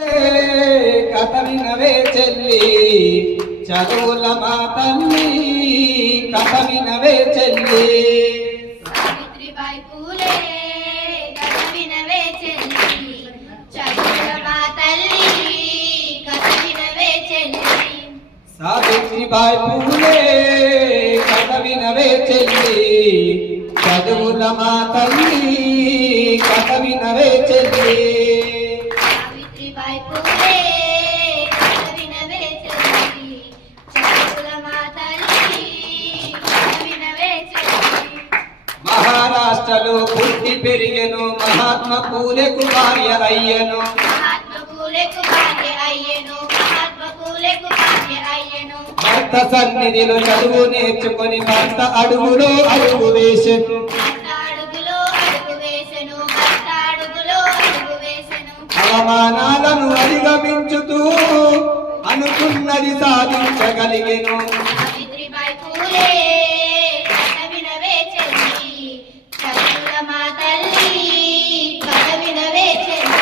కథ వినవే చెల్లి చదువుల మా తల్లి కథ వినవే చెల్లి సావిత్రిబాయి పూలే కథ వినవే చెల్లి చదువుల మా తల్లి కథ వినవే చెల్లి సావిత్రిబాయి పూలే కథ వినవే చెల్లి చదువుల మా తల్లి కథ వినవే చెల్లి సావిత్రిబాయి పూలే కథ వినవే చెల్లి చదువుల మా తల్లి కథ వినవే చెల్లి మహారాష్ట్రలో పుట్టి పెరిగెను మహాత్మా పూలెకు భార్య అయ్యెను మహాత్మా పూలేకు భార్య అయ్యెను మహాత్మా పూలేకు భార్య అయ్యెను భర్త సన్నిధిలో చదువు నేర్చుకొని భర్త అడుగులో అడుగు వేసెను భర్త అడుగులో అడుగు వేసెను భర్త అడుగులో అడుగు వేసెను అవమానాలను అధిగమించుతూ అనుకున్నది సాధించగలిగెను సావిత్రిబాయి పూలే కథ వినవే చెల్లి చదువుల మా తల్లి కథ వినవే చెల్లి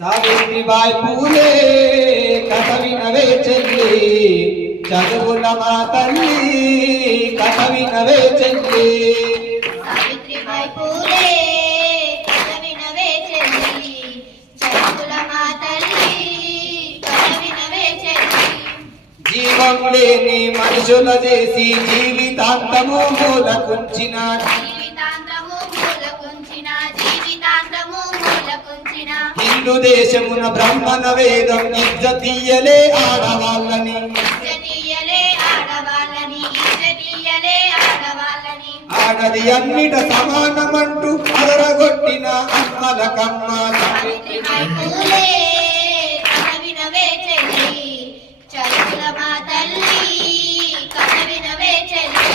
సావిత్రిబాయి పూలే కథ వినవే చెల్లి చదువుల మా తల్లి కథ వినవే చెల్లి సావిత్రిబాయి పూలే కథ వినవే చెల్లి చదువుల మా తల్లి కథ వినవే చెల్లి జీవం లేని మనుషుల చేసి జీవితాంతము మూలకుంచిన జీవితాంతము మూలకుంచిన జీవితాంతము మూలకుంచిన హిందూ దేశమున బ్రహ్మణ వేదం ఇజ్జతీయలే ఆడవాళ్ళని ఇజ్జతీయలే ఆడవాళ్ళని ఇజ్జతీయలే ఆడవాళ్ళని ఆడది అన్నిట సమానమంటూ అదరగొట్టిన అమ్మలకమ్మ సావిత్రిబాయి పూలే కథ వినవే చెల్లి చదువుల మా తల్లి కథ వినవే చెల్లి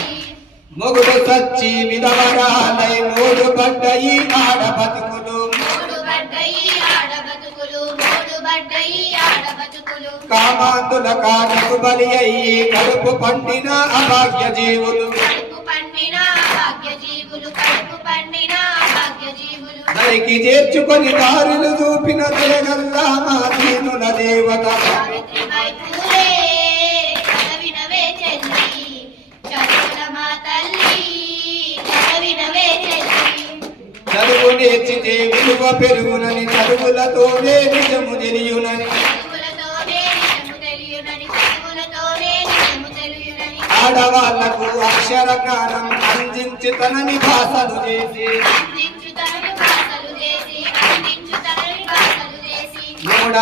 మొగుడు సచ్చి విధవరాలై మూడు పడ్డయి ఆడ బతుకులు మూడు బడ్డయి ఆడబతుకులు మూడు బడ్డయి ఆడబతుకులు కామాంతుల కాటకు బలి అయ్యి కడుపు పండిన అభాగ్య జీవులు కడుపు పండిన భాగ్య జీవులు కడుపు పండిన భాగ్య జీవులు దరికి చేర్చుకొని దారులు చూపిన తిరగల్లా మా దీనుల దేవత సావిత్రిబాయి పూలే కథ వినవే చెల్లి చదువుల మా తల్లి కథ వినవే చెల్లి చదువు నేర్చితే విలువ పెరుగునని చదువులతోనే నిజము తెలియునని చదువులతోనే నిజము తెలియునని చదువులతోనే నిజము తెలియునని ఆడవాళ్లకు అక్షర జ్ఞానం అందించుతనని భాషలు చేసి అందించుతనని భాషలు చేసి అందించుతనని భాషలు చేసి మూడ